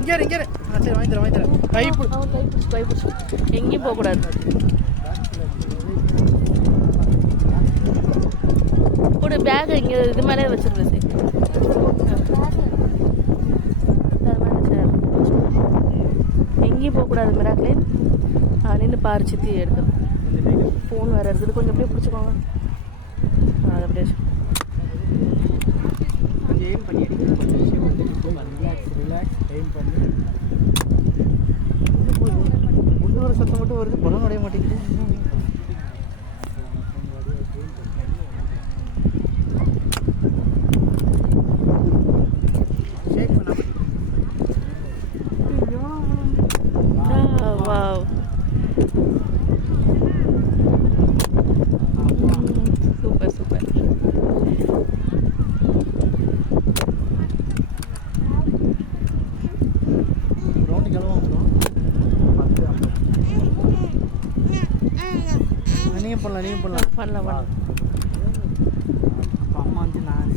இங்கே சரி வாங்கி தரேன் கை பிடிச்சி எங்கேயும் போகக்கூடாது. கூட பேக் இங்கே இது மேலே வச்சிருந்தது. எங்கேயும் போகக்கூடாது மிராக்லின். நின்று பாரு சித்தி எடுத்து. ஃபோன் வேறு இருக்குது, கொஞ்சம் அப்படியே பிடிச்சிக்கோங்க. அது அப்படியே கொஞ்சம் எய்ம் பண்ணி ரிலாக்ஸ் எய்ம் பண்ணி. முன்னூறு சத்தம் மட்டும் வருது, பலம் அடைய மாட்டேங்குது. சூப்பர். நீயும் பண்ணலாம். அம்மா வந்து நான்